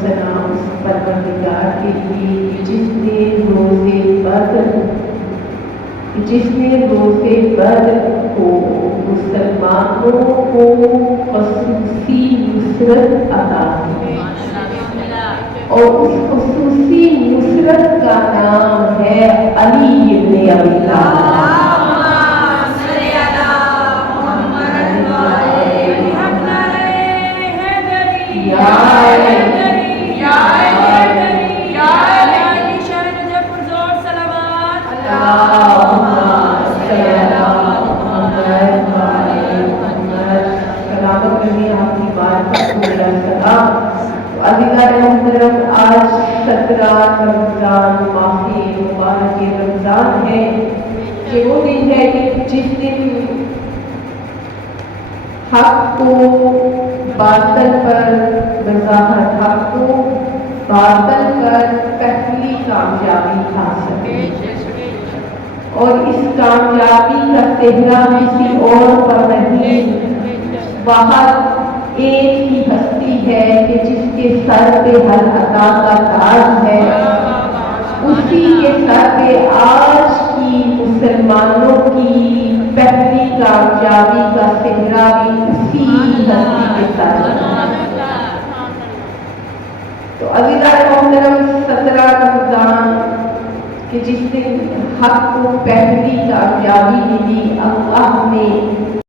ثنا اس پروردگار کے لیے جس نے روزے بدر کو مسلمانوں کو خصوصی نصرت عطا کی، اور اس خصوصی نصرت کا نام ہے علی ابن ابی طالب۔ آج 17 رمضان ماہ مبارک رمضان ہے، کہ وہ دن ہے کہ جس دن حق کو باطل پر وضاحت، حق کو باطل پر پہلی کامیابی حاصل ہے، اور اس کامیابی کا صحرا کسی اور پر نہیں، باہر ایک ہی ہستی ہے کہ جس کے سر پہ ہر عطا کا تاج ہے، اسی کے سر پہ آج کی مسلمانوں کی پہلی کامیابی کا صحرا بھی اسی ہستی کے ساتھ ہے۔ تو عزیزان محترم، 17 رمضان کہ جس دن حق کو پہلی کامیابی ملی، اللہ نے